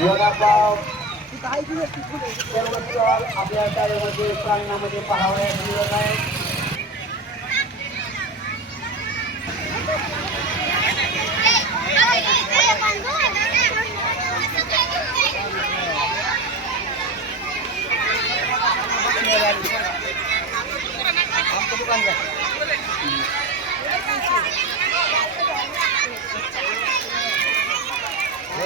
वडापाव. आपल्या शाळेमध्ये प्रांगणामध्ये पाहावयाची वेळ आहे.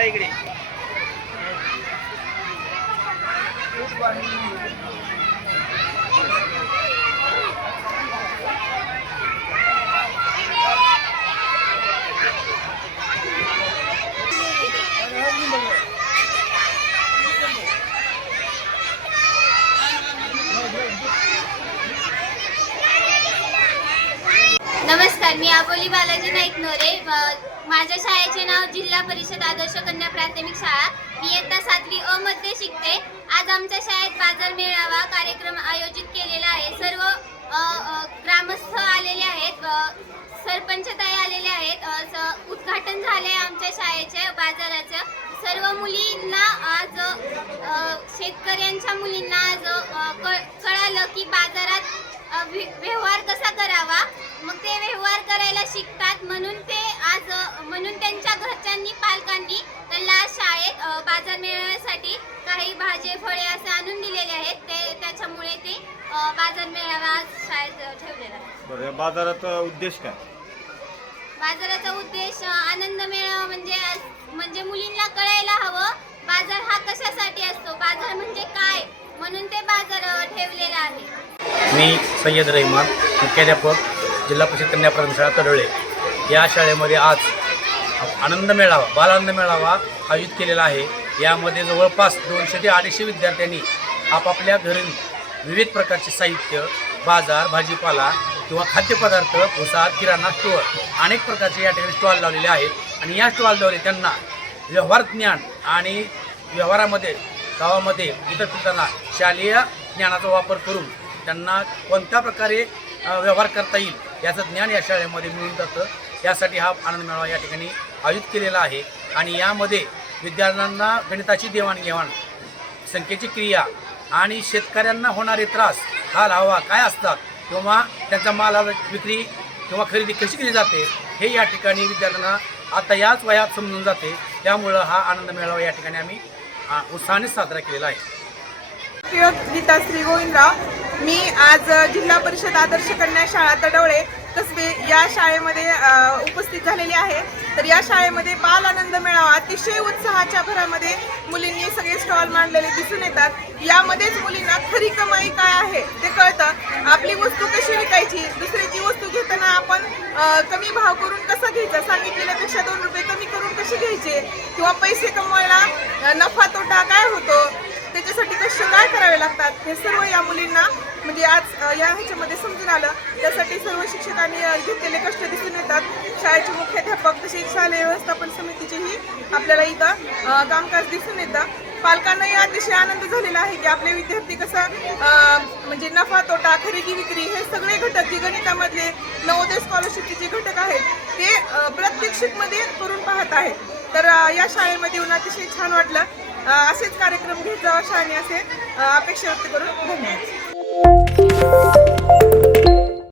इकडे. नमस्कार मी अबोली बालाजी नाईक नोरे माझ्या शाळेचे नाव जिल्हा परिषद आदर्श कन्या प्राथमिक शाळा. मी इयत्ता सातवी अ मध्ये शिकते. आज आमच्या शाळेत बाजार मेळावा कार्यक्रम आयोजित केलेला आहे. सर्व ग्रामस्थ आलेले आहेत. सरपंचताई सरपंच ताई आलेले आहेत. उद्घाटन झाले आमच्या शाळेचे बाजाराचं. सर्व मुलींना आज शेतकऱ्यांच्या मुलींना आज कळालं की बाजारात व्यवहार कसा करावा? मग ते व्यवहार करायला शिकतात. म्हणून ते आज म्हणून त्यांच्या घरच्यांनी पालकांनी त्यांना शाळेत बाजार मेळाव्यासाठी काही भाजे फळे असे आणून दिलेले आहेत. ते त्याच्यामुळे ते बाजार मेळावा आज शाळेत ठेवलेला आहे. बरं या बाजाराचा उद्देश काय? बाजाराचा उद्देश आनंद मेळावा म्हणजे म्हणजे मुलींना कळायला हवं बाजार हा कशासाठी असतो? बाजार म्हणजे काय? म्हणून ते बाजार ठेवलेला आहे. मी सय्यद रहिमान मुख्याध्यापक जिल्हा परिषद कन्या प्राथमिक शाळा तडोळे. या शाळेमध्ये आज आनंद मेळावा बालानंद मेळावा आयोजित केलेला आहे. यामध्ये जवळपास दोनशे ते अडीचशे विद्यार्थ्यांनी आपापल्या घरी विविध प्रकारचे साहित्य बाजार भाजीपाला किंवा खाद्यपदार्थ भुसा किराणा स्टोअर अनेक प्रकारचे या ठिकाणी स्टॉल लावलेले आहेत. आणि या स्टॉलद्वारे त्यांना व्यवहार ज्ञान आणि व्यवहारामध्ये गावामध्ये इतर त्यांना शालेय ज्ञानाचा वापर करून त्यांना कोणत्या प्रकारे व्यवहार करता येईल याचं ज्ञान या शाळेमध्ये मिळून जातं. यासाठी हा आनंद मेळावा या ठिकाणी आयोजित केलेला आहे. आणि यामध्ये विद्यार्थ्यांना गणिताची देवाणघेवाण संख्येची क्रिया आणि शेतकऱ्यांना होणारे त्रास हा लावा काय असतात किंवा त्यांचा माल विक्री किंवा खरेदी कशी केली जाते हे या ठिकाणी विद्यार्थ्यांना आता याच वयात समजून जाते. त्यामुळं हा आनंद मेळावा या ठिकाणी आम्ही उत्साहाने साजरा केलेला आहे. गीता श्री गोविंदराव मी आज जिल्हा परिषद आदर्श कन्या शाळा तडवळे कसबे या शाळेमध्ये उपस्थित झालेली आहे. तर या शाळेमध्ये बाल आनंद मेळावा अतिशय उत्साहाच्या भरामध्ये मुलींनी सगळे स्टॉल मांडलेले दिसून येतात. यामध्येच मुलींना खरी कमाई काय आहे ते कळतं. आपली वस्तू कशी विकायची दुसऱ्याची वस्तू घेताना आपण कमी भाव करून कसा घ्यायचा? सांगितलेल्यापेक्षा दोन रुपये कमी करून कसे घ्यायचे? किंवा पैसे कमवायला नफा तोटा काय होतो? त्याच्यासाठी कष्ट काय करावे लागतात? हे सर्व या मुलींना म्हणजे आज या ह्याच्यामध्ये समजून आलं. त्यासाठी सर्व शिक्षकांनी घेतलेले कष्ट दिसून येतात. शाळेचे मुख्याध्यापक तसेच शालेय व्यवस्थापन समितीचेही आपल्याला इथं कामकाज दिसून येतं. पालकांनाही अतिशय आनंद झालेला आहे की आपले विद्यार्थी कसं म्हणजे नफा तोटा खरेदी विक्री हे सगळे घटक जे गणितामधले नवोदय स्कॉलरशिपचे जे घटक आहेत ते अ, प्रात्यक्षिकमध्ये करून पाहत आहेत. तर या शाळेमध्ये येऊन अतिशय छान वाटलं. असेच कार्यक्रम घेत जावा शाळेने असे अपेक्षा व्यक्त करून धन्यवाद. Música